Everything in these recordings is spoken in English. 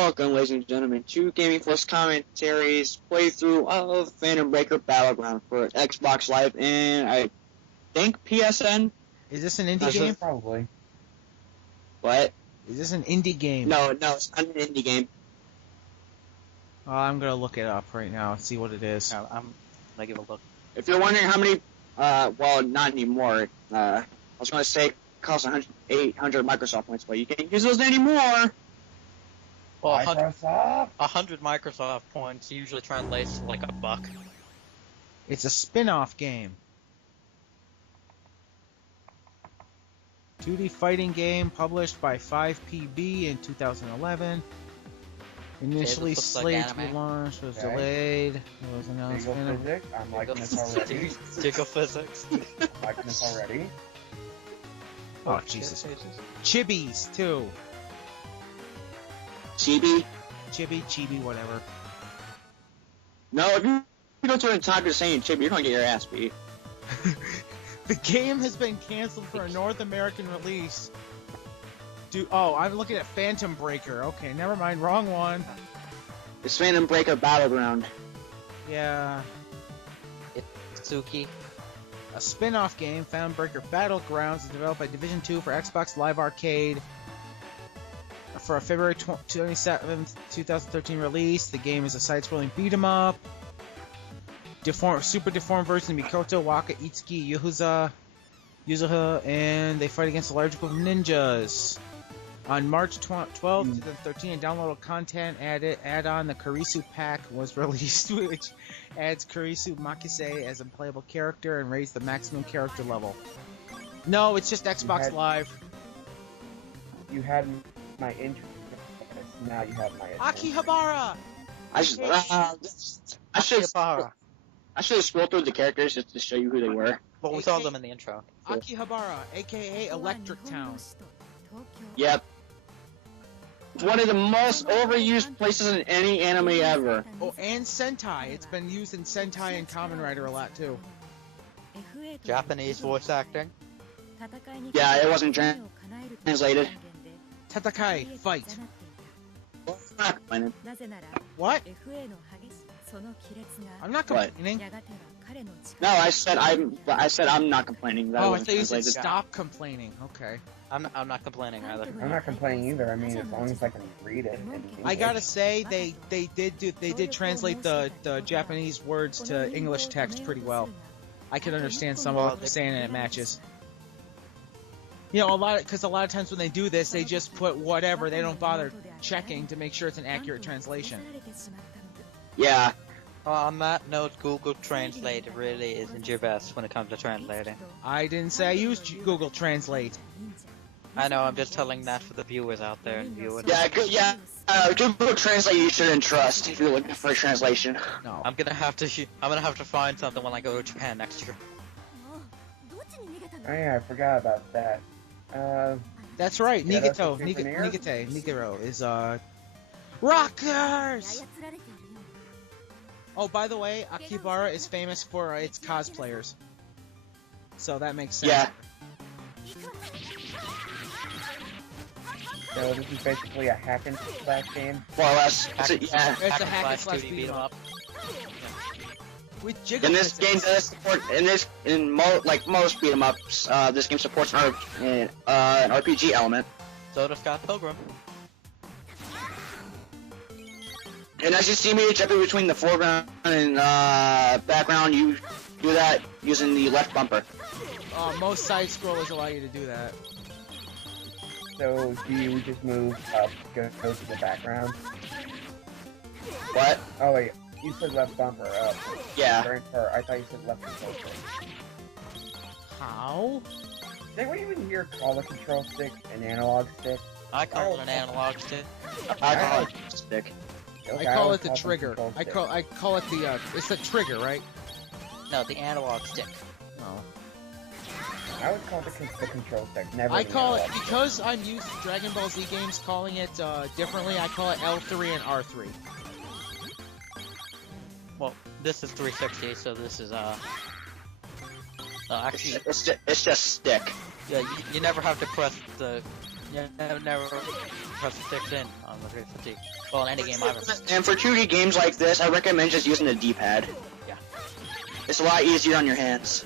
Welcome, ladies and gentlemen, to GamingForceComms commentaries playthrough of Phantom Breaker Battleground for Xbox Live and I think PSN. Is this an indie game? Probably. What? Is this an indie game? No, it's not an indie game. I'm gonna look it up right now and see what it is. I'm gonna give a look. If you're wondering how many, well, not anymore. I was gonna say it costs 800 Microsoft points, but you can't use those anymore. Well, Microsoft? 100 Microsoft points usually translates to like $1. It's a spin-off game. 2D fighting game published by 5PB in 2011. Initially slated to be launched, was delayed. It was announced. Physics? I'm liking this already. Jiggle physics. I'm liking this already. Oh, Jesus. Chibis, too. Chibi? Chibi, whatever. No, if you go to an time just saying chibi, you're gonna get your ass beat. The game has been canceled for a North American release. Oh, I'm looking at Phantom Breaker. Okay, never mind, wrong one. It's Phantom Breaker Battleground. Yeah. Itsuki. A spin-off game, Phantom Breaker Battlegrounds, is developed by Division 2 for Xbox Live Arcade. For a February 27th, 2013 release, the game is a side-scrolling beat-em-up. Super deformed version of Mikoto, Waka, Itsuki, Yuzuha, and they fight against a large group of ninjas. On March 12th, 2013, a downloadable content add-on, the Kurisu Pack, was released, which adds Kurisu Makise as a playable character and raised the maximum character level. No, it's just Xbox Live. You had my intro. Now you have my intro. Akihabara! I should have scrolled through the characters just to show you who they were. Well, we saw them in the intro. Akihabara, aka Electric Town. Yep. It's one of the most overused places in any anime ever. Oh, and Sentai. It's been used in Sentai and Kamen Rider a lot, too. Japanese voice acting. Yeah, it wasn't translated. Tatakai, fight. What? What? I'm not complaining. No, I said I'm not complaining. That Oh, I wasn't thought you said translated. stop complaining. Okay. I'm not complaining either. I'm not complaining either. I mean, as long as I can read it. I gotta say, they did translate the Japanese words to English text pretty well. I can understand some of what they're saying and it matches. You know, because a lot of times when they do this, they just put whatever. They don't bother checking to make sure it's an accurate translation. Yeah. Well, on that note, Google Translate really isn't your best when it comes to translating. I didn't say I used Google Translate. I know, I'm just telling that for the viewers out there and viewers. Yeah. Google Translate you shouldn't trust if you're looking for a translation. No. I'm gonna have to find something when I go to Japan next year. Oh yeah, I forgot about that. That's right, yeah, Nigero is, Rockers! Oh, by the way, Akihabara is famous for its cosplayers. So that makes sense. Yeah. So this is basically a hack and slash game? More or less. It's a hack and slash beat 'em up. With jiggle And this physics. game does support, like most beat 'em ups, this game supports an RPG element. So does Scott Pilgrim. And as you see me jumping between the foreground and background, you do that using the left bumper. Most side scrollers allow you to do that. So do you just move up, go to the background? What? Oh wait, you said left bumper up. Yeah. I thought you said left control stick. How? Does anyone even here call a control stick an analog stick? I call it an analog stick. I call it stick. Okay, I call would it the trigger. I call it the it's the trigger, right? No, the analog stick. No. I would call it the control stick. Never. I call it, analog. because I'm used to Dragon Ball Z games calling it differently, I call it L3 and R3. Well, this is 360, so this is actually It's just stick. yeah. You never have to press the Yeah, I've never pressed the sticks in on the 350. Well, in any game I've ever. And for 2D games like this, I recommend just using the D-pad. Yeah. It's a lot easier on your hands.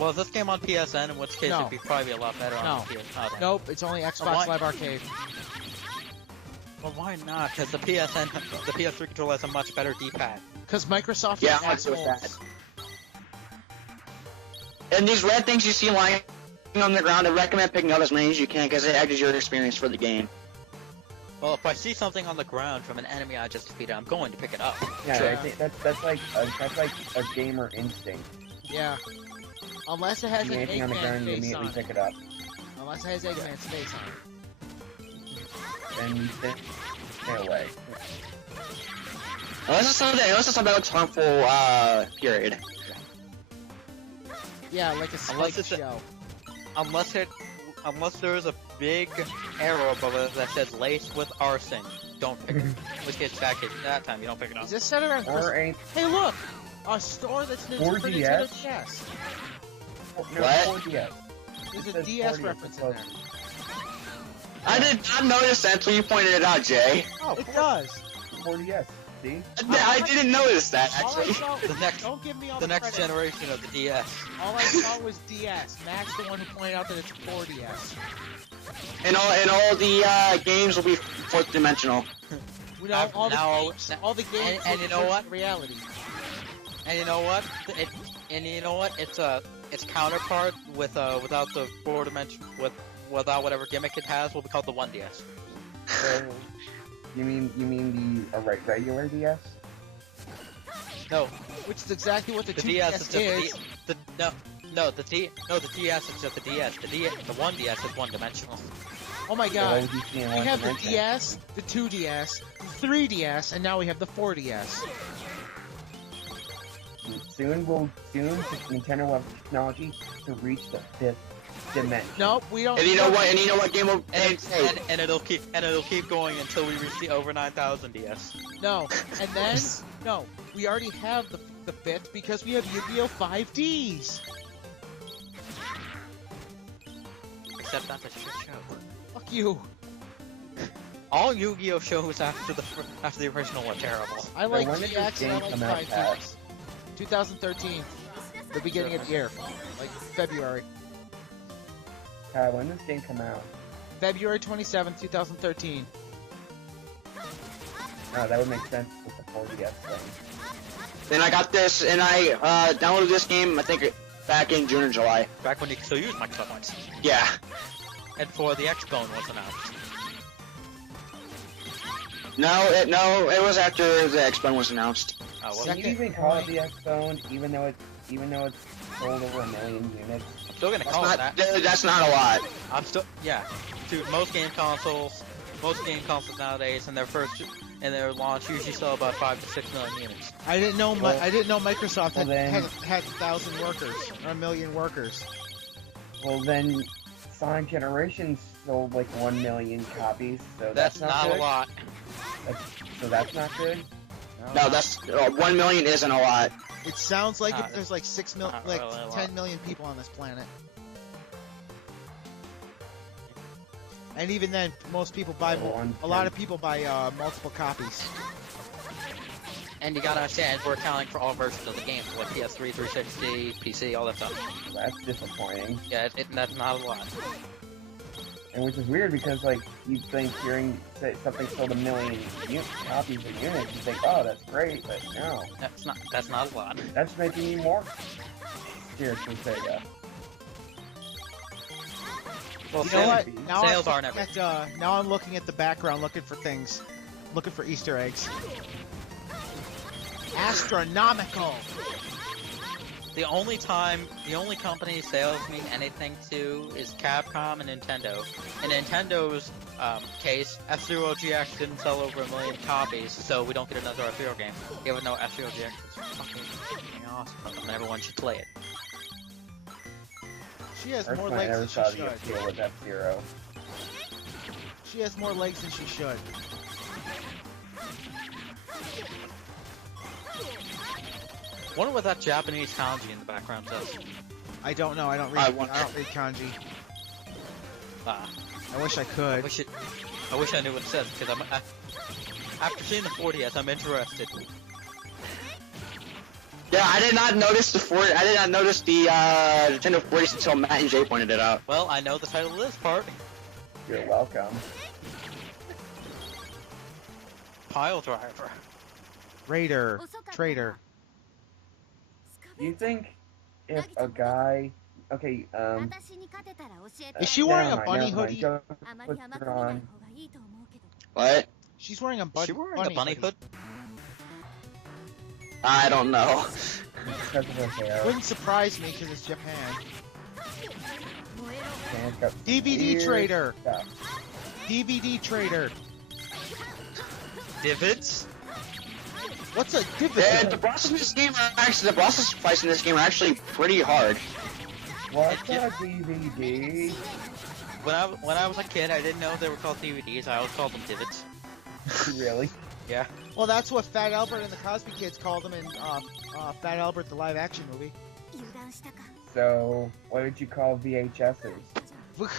Well, is this game on PSN? In which case No. it'd be probably a lot better on PS. Oh, damn. Nope, it's only Xbox why- Live Arcade. Well, why not? Because the PS3 controller has a much better D-pad. Because Microsoft Yeah, is I'll agree with assholes. And these red things you see lying on the ground, I recommend picking up as many as you can because it adds your experience for the game. Well, if I see something on the ground from an enemy I just defeated, I'm going to pick it up. Yeah, Sure. I think that's like a gamer instinct. Yeah. Unless it has See an anything on the Eggman ground, you face immediately on pick it. it up, Unless it has Eggman's face on it. and you stay away. Unless it's something that looks harmful, period. Yeah, like a spike Unless it's a- shell. Unless there's a big arrow above it that says laced with arson, don't pick it. In which case, that time you don't pick it up. Is this set around Or Christmas? a Hey, look! A store that's for 4DS? Nintendo DS. no, What? 4DS. There's It a says DS 4DS reference in there. I did not notice that until you pointed it out, Jay. Oh, it does. 4DS. See? I didn't notice that, All I actually. saw, The next- don't give me all The the next credit. generation of the DS. All I saw was DS. Matt's the one who pointed out that it's 4DS. And all the games will be fourth dimensional. We know all the Now- games. All the games. and you know are what? Reality. And you know what? Its counterpart without the 4-dimension without whatever gimmick it has will be called the 1DS. So, you mean the regular DS? No, Which is exactly what the the 2DS DS is is. just the DS is just the DS. The 1DS is one-dimensional. Oh my So God. what would you see in We one have the dimension? DS, the 2DS, the 3DS, and now we have the 4DS. Soon Nintendo will have the technology to reach the 5th dimension. Nope, we don't. And you know what game will... And it'll keep going until we reach the over 9000 DS. No, and then no, we already have the 5th because we have Yu-Gi-Oh 5Ds. Except that's a shit show. Fuck you. All Yu-Gi-Oh shows after the original are terrible. I like when did this GX and I game like come out, 5Ds. Pat? 2013, the beginning of the year, like February. When did this game come out? February 27th, 2013. No, that would make sense with the 4DS thing. Then I got this, and I downloaded this game, I think, back in June or July. Back when you could still use Microsoft points. Yeah. And before the X-Bone was announced. No, it was after the X-Bone was announced. Oh, well, Can you even call it the X-Bone, even though it's sold over 1 million units? I'm still gonna That's call it not, that. that's not a lot. I'm still, yeah. Dude, most game consoles nowadays, in their launch usually sell about 5 to 6 million units. I didn't know Microsoft well then- had 1,000 workers or 1 million workers. Well then, Sonic Generations sold like 1 million copies, so That's not not good. a lot. So that's not good. No, that's 1 million isn't a lot. It sounds like Not- there's like 6 million, not like really a lot. 10 million people on this planet. And even then, most people buy a lot of people buy multiple copies. And you gotta understand, we're accounting for all versions of the game, like PS3, 360, PC, all that stuff. That's disappointing. Yeah, that's not a lot. And which is weird because like you think hearing say something sold 1 million copies of units, you think, oh, that's great, but no, That's not a lot. that's making me more seriously Sega. Well, You know what? Sega. Now Sales I'm aren't looking now I'm looking at the background, looking for things, looking for Easter eggs. Astronomical. The only company sales mean anything to is Capcom and Nintendo. In Nintendo's case, F-Zero GX didn't sell over 1 million copies, so we don't get another F-Zero game. Even though F-Zero GX is fucking awesome, and everyone should play it. She has more Personally, I never legs saw than she the should. appeal with F-Zero. She has more legs than she should. Wonder what that Japanese kanji in the background says. I don't know. I don't I read. want- I don't read kanji. Ah. I wish I I could. wish I knew what it says because after seeing the 40s, I'm interested. Yeah, I did not notice the Nintendo 40s until Matt and Jay pointed it out. Well, I know the title of this part. You're welcome. Pile driver. Raider. Trader. Do you think if a guy, okay, Is she wearing a never bunny mind, hoodie? Just put her on. What? She's wearing a Is she wearing a bunny hood? I don't know. Because of her hair. Wouldn't surprise me because it's Japan. And it's got DVD weird trader. stuff. DVD trader. Divots? What's a Yeah, divot? the bosses in this game are actually the bosses fights in this game are actually pretty hard. What's a DVD? When I was a kid, I didn't know they were called DVDs. I always called them divots. Really? Yeah. Well, that's what Fat Albert and the Cosby Kids called them in Fat Albert, the live-action movie. So, what did you call VHSs? Well,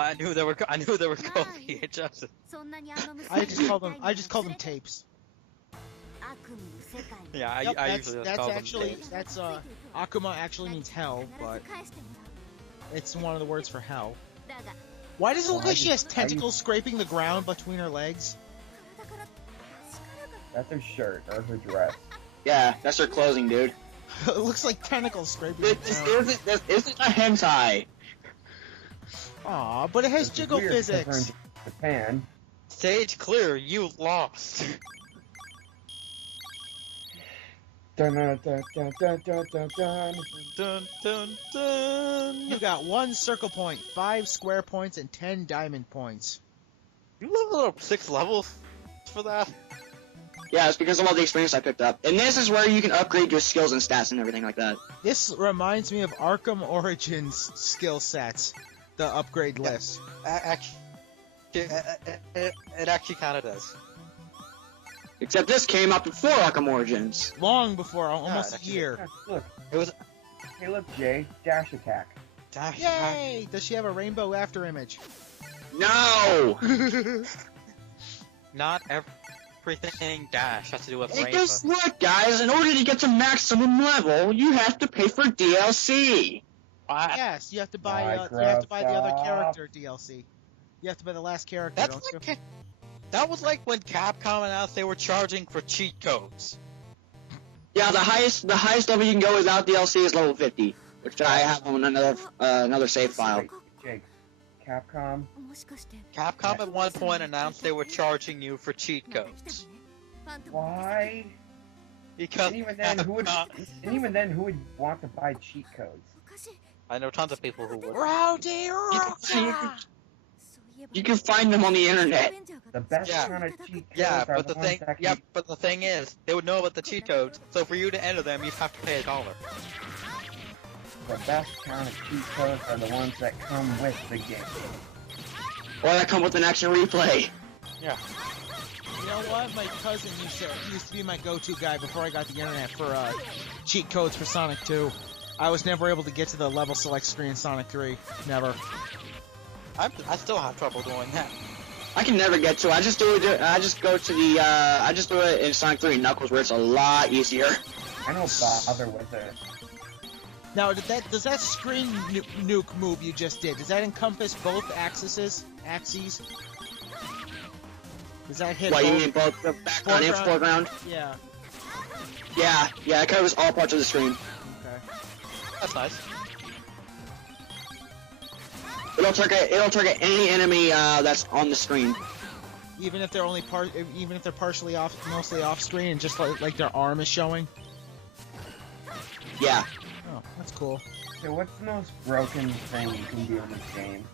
I knew they were called VHS. I just call them tapes. Yeah, Yep, I usually just that's call actually them. that's Akuma actually means hell, but it's one of the words for hell. Why does it look like she has tentacles scraping the ground between her legs? That's her shirt, or her dress. Yeah, that's their closing, dude. It looks like tentacles scraping the This ground. isn't a hentai. Aw, but it has Which is jiggle weird because we're in physics. Japan. Stage clear, you lost. Dun, dun, dun, dun, dun, dun, dun, dun. Dun dun dun. You got 1 circle point, 5 square points, and 10 diamond points. You leveled up 6 levels for that? Yeah, it's because of all the experience I picked up. And this is where you can upgrade your skills and stats and everything like that. This reminds me of Arkham Origins skill sets, the upgrade Yeah. list. Actually, it actually kind of does. Except this came out before Arkham Origins. Long before, almost a actually- year. Look, It was. hey, look, Jay, dash attack. Yay! Does she have a rainbow after image? No! Not everything Dash has to do with Hey, rainbow. guess what, guys? In order to get to maximum level, you have to pay for DLC. What? Yes, you have to buy. You have to buy the other Microsoft. character DLC. You have to buy the last character. That's Don't you? like that was like when Capcom announced they were charging for cheat codes. Yeah, the highest level you can go without DLC is level 50, which I have on another save file. Wait, Jake, Capcom? Capcom at one point announced they were charging you for cheat codes Why? because And even then, who would want to buy cheat codes? I know tons of people who would. Rowdy You can find them on the internet. The best Yeah. kind of cheat codes Yeah, are but the ones thing, that yeah, can- but the thing is, they would know about the cheat codes. So for you to enter them, you have to pay $1. the best kind of cheat codes are the ones that come with the game. Or that come with an action replay. Yeah. You know what? My cousin used to be my go-to guy before I got the internet for cheat codes for Sonic 2. I was never able to get to the level select screen in Sonic 3. Never. I still have trouble doing that. I can never get to it. I just do it. I just go to the. I just do it in Sonic 3 Knuckles, where it's a lot easier. I don't bother with it. Now, does that screen nuke move you just did? Does that encompass both axes? Does that hit What, you both? mean both the background and foreground? Yeah. Yeah, it covers all parts of the screen. Okay. That's nice. It'll target any enemy that's on the screen. Even if they're even if they're partially off, mostly off screen, and just like their arm is showing. Yeah. Oh, that's cool. So what's the most broken thing you can do in this game?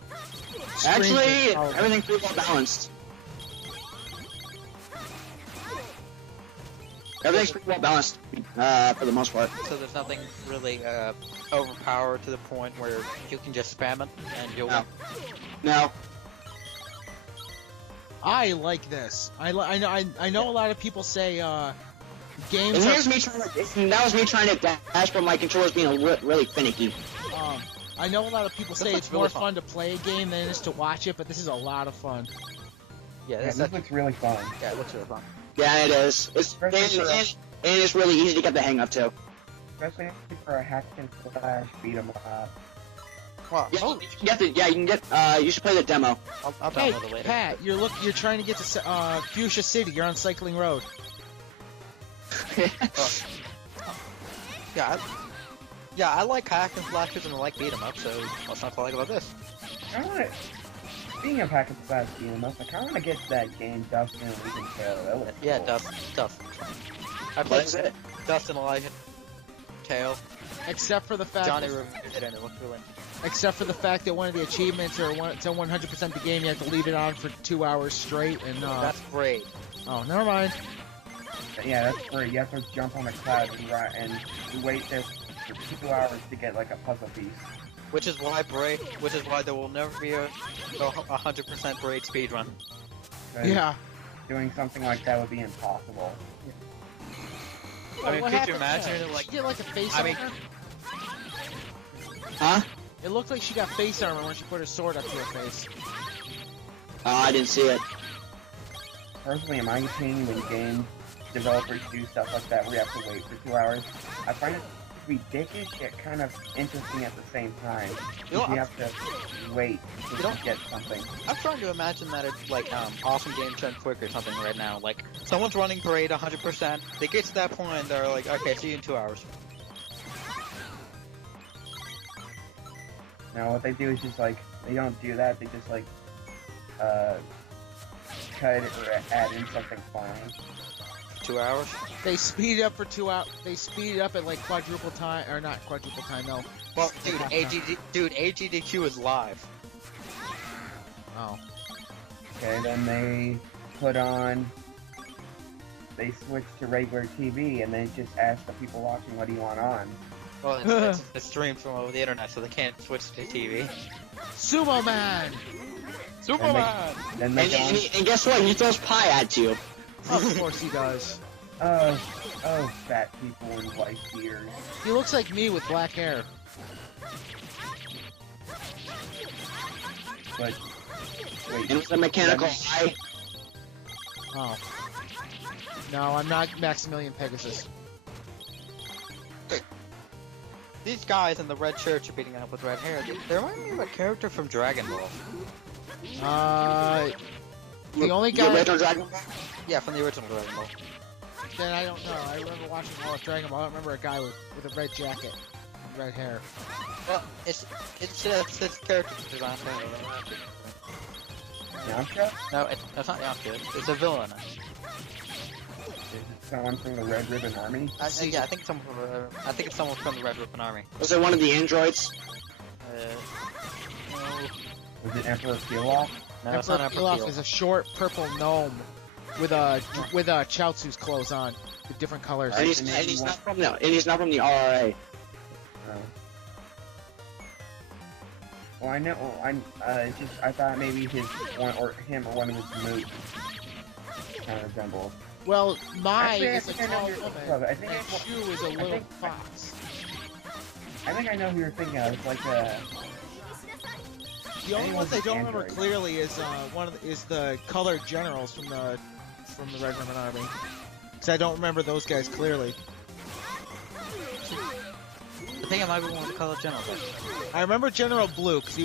Actually, Oh, everything's pretty well balanced. Everything's pretty well balanced, for the most part. So there's nothing really overpowered to the point where you can just spam it and you'll win. No. I like this. I know a lot of people say games. And Are, here's me trying to. That was me trying to dash, but my controller's being really finicky. I know a lot of people say looks it's really more fun. fun to play a game than it is to watch it, but this is a lot of fun. Yeah, Yeah, this looks really fun. yeah, it looks really fun. Yeah, it is. And it's really easy to get the hang of too. Especially for a hack and slash beat 'em up. Well, Yeah, oh, you can get. You should play the demo. I'll Hey, download it later. Pat, you're trying to get to Fuchsia City. You're on Cycling Road. Yeah, I like hack and slashes and I like beat 'em up, so what's not to like about this? I wanna, speaking of hack and slash beat 'em up, I kinda wanna get to that game Dustin and Legion Tail. That looks Yeah, cool. Dust. I What played is it? Dust and Elijah Tail. Except for the fact Johnny reviewed it and it looked really. except for the fact that one of the achievements to 100% the game, you have to leave it on for 2 hours straight, and That's great. oh, never mind. Yeah, that's great. You have to jump on a cloud and you wait there for 2 hours to get like a puzzle piece. Which is why there will never be a 100% Braid speedrun. 'Cause Yeah. doing something like that would be impossible. I mean, What could you happened imagine there? it like? She get like a face I mean- armor? Huh? It looked like she got face armor when she put her sword up to her face. I didn't see it. Personally, in my opinion, when game developers do stuff like that where you have to wait for 2 hours, I find it to be dickish yet kind of interesting at the same time. You know, You have to wait to don't- get something. I'm trying to imagine that it's like awesome game turned quick or something right now. Like someone's running Braid 100%. They get to that point and they're like, okay, see you in 2 hours. Now what they do is just like, they don't do that, they just like, cut it or add in something fun. 2 hours. They speed it up for 2 hours. They speed it up at like quadruple time, or not quadruple time, no. Well, dude, AGDQ is live. Oh. Okay, then they switch to regular TV and they just ask the people watching, what do you want on? Well, it's streamed from over the internet, so they can't switch to TV. Sumo Man! Superman. Then they go on, And guess what? He throws pie at you. Of course he does. oh, fat people in white beards. He looks like me with black hair. But, wait, And with a mechanical eye. Oh. No, I'm not Maximilian Pegasus. These guys in the red shirts are beating up with red hair. They remind me of a character from Dragon Ball. The only The guy original Dragon Ball? Yeah, from the original Dragon Ball. that I don't know. I remember watching all of Dragon Ball. I don't remember a guy with a red jacket and red hair. Well, it's character design. Yamcha? No, it's not Yamcha. It's a villain. Is it someone from the Red Ribbon Army? Yeah, I think it's someone from the Red Ribbon Army. Was it one of the androids? No, Was it Emperor Pilaf? no, it's Emperor not Pilaf Emperor is a short purple gnome with Chaozu's clothes on with different colors. And he's not from the RRA. Oh. Well, I know. It's just I thought maybe him or one of his moves kind of resembled. Well, Mai Actually, I is a think I know tall who you're woman, thinking of. I think and Shu is a little fox. I think I know who you're thinking of. It's like The only ones I don't remember Android. clearly is the colored generals from the Red Ribbon Army. Because I don't remember those guys clearly. I think it might be one of the colored generals. I remember General Blue because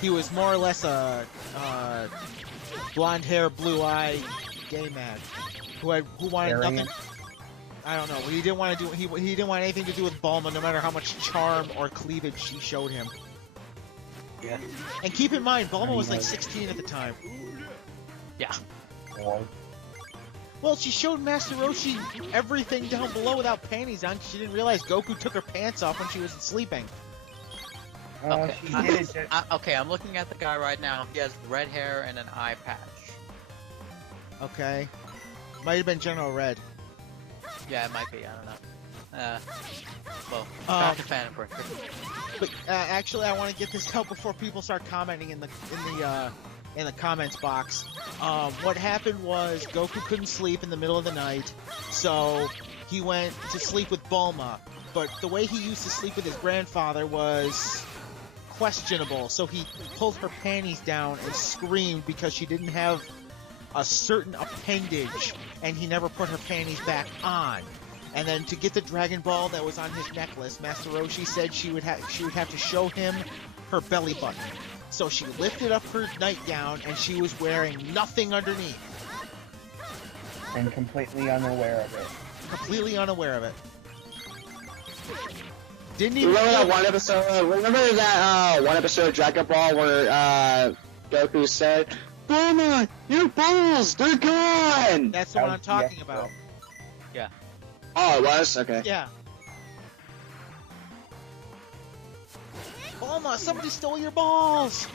he was more or less a blonde hair, blue eye gay man who wanted Aryan? nothing. I don't know. He didn't want to do. He didn't want anything to do with Bulma, no matter how much charm or cleavage she showed him. Yeah. And keep in mind, Bulma was like 16 at the time. Yeah. Or Well, she showed Master Roshi everything down below without panties on. She didn't realize Goku took her pants off when she was sleeping. well, she did it. Just, Okay, I'm looking at the guy right now. He has red hair and an eye patch. Okay. Might have been General Red. Yeah, it might be. I don't know. Well, Um, back to Phantom Breaker. But actually, I want to get this out before people start commenting in the comments box. What happened was Goku couldn't sleep in the middle of the night, so he went to sleep with Bulma. But the way he used to sleep with his grandfather was questionable, so he pulled her panties down and screamed because she didn't have a certain appendage, and he never put her panties back on. And then to get the Dragon Ball that was on his necklace, Master Roshi said she would have to show him her belly button. So she lifted up her nightgown, and she was wearing nothing underneath. And completely unaware of it. Completely unaware of it. Didn't even Remember that one episode? Remember that one episode of Dragon Ball where Goku said, "Bulma, your balls, they're gone." That's what I'm talking about. Yeah. Oh, it was? Okay. Yeah. Bulma, somebody stole your balls!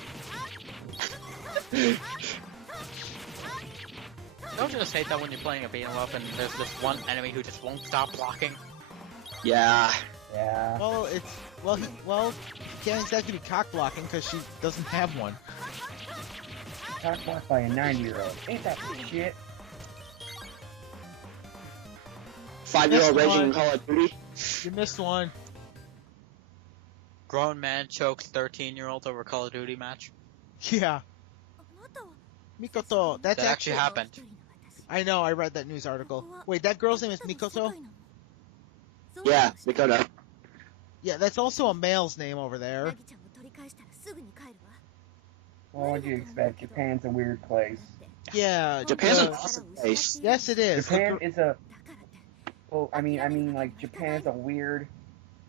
Don't you just hate that when you're playing a beat 'em up and there's this one enemy who just won't stop blocking? Yeah. Yeah. Well, he can't exactly be cock blocking because she doesn't have one. Cock blocked by a 90-year-old. Ain't that shit? 5-year-old This raging one. in Call of Duty. You missed one. Grown man chokes 13-year-old over Call of Duty match. Yeah. Mikoto, that's That actually happened. I know, I read that news article. Wait, that girl's name is Mikoto? Yeah, Dakota. Yeah, that's also a male's name over there. What would you expect? Japan's a weird place. Yeah, Japan's an because- awesome place. Yes, it is. Japan is a... Well, I mean, like, Japan's a weird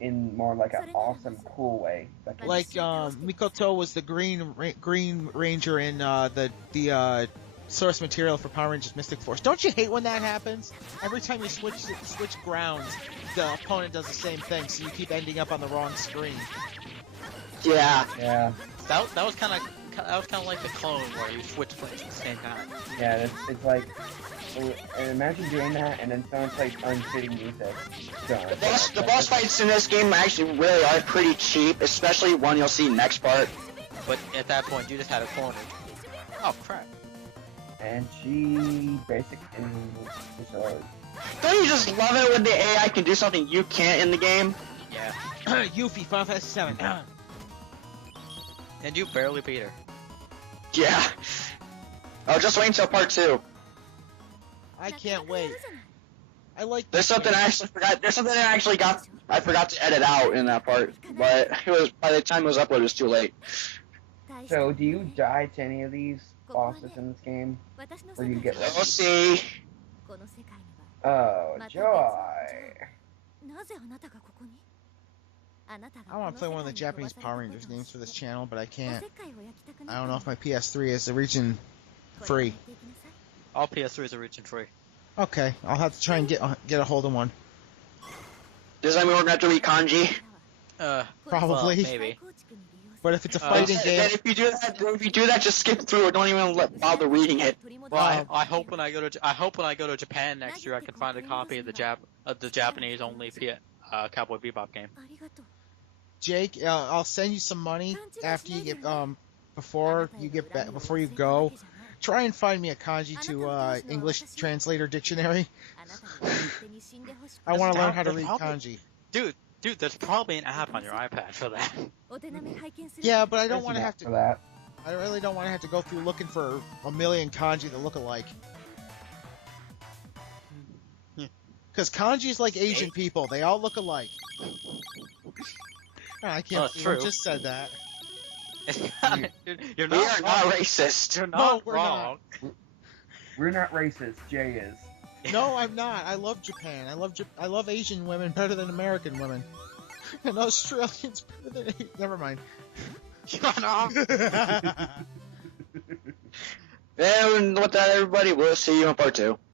in more like an awesome, cool way. Like, Mikoto was the Green Ranger in the source material for Power Rangers Mystic Force. Don't you hate when that happens? Every time you switch grounds, the opponent does the same thing, so you keep ending up on the wrong screen. Yeah. Yeah. That was kind of like the clone where you switch flips at the same time. Yeah, it's like... Imagine doing that and then someone plays unfitting music. Done. The boss fights in this game actually really are pretty cheap, especially one you'll see next part. But at that point, you just had a corner. Oh crap! And she basically... Don't you just love it when the AI can do something you can't in the game? Yeah. Yuffie 5S7. And you barely beat her. Yeah. Oh, just wait until part 2. I can't wait. I like. There's something I actually forgot. There's something I forgot to edit out in that part, but it was by the time it was uploaded, it was too late. So, do you die to any of these bosses in this game? Or you get We'll see. Oh, joy. I want to play one of the Japanese Power Rangers games for this channel, but I can't. I don't know if my PS3 is region free. All PS3s are region free. Okay, I'll have to try and get a hold of one. Does that mean we're gonna have to read kanji? Probably. Well, maybe. But if it's a fighting game, Then if you do that, just skip through it. Don't even bother reading it. Well, I hope when I go to Japan next year, I can find a copy of the Japanese only Cowboy Bebop game. Jake, I'll send you some money after you get before you go. Try and find me a kanji to English translator dictionary. I want to learn how to read kanji. Dude, there's probably an app on your iPad for that. Yeah, but I don't There's want to an have app to. for that. I really don't want to have to go through looking for a million kanji that look alike. Because kanji is like Asian people; they all look alike. I can't believe I just said that. Dude, you're We not are wrong. not racist. You're No, not we're wrong. We're not racist. Jay is. No, I'm not. I love Japan. I love Asian women better than American women. And Australians better than... Never mind. Shut up. And with that, everybody, we'll see you in part 2.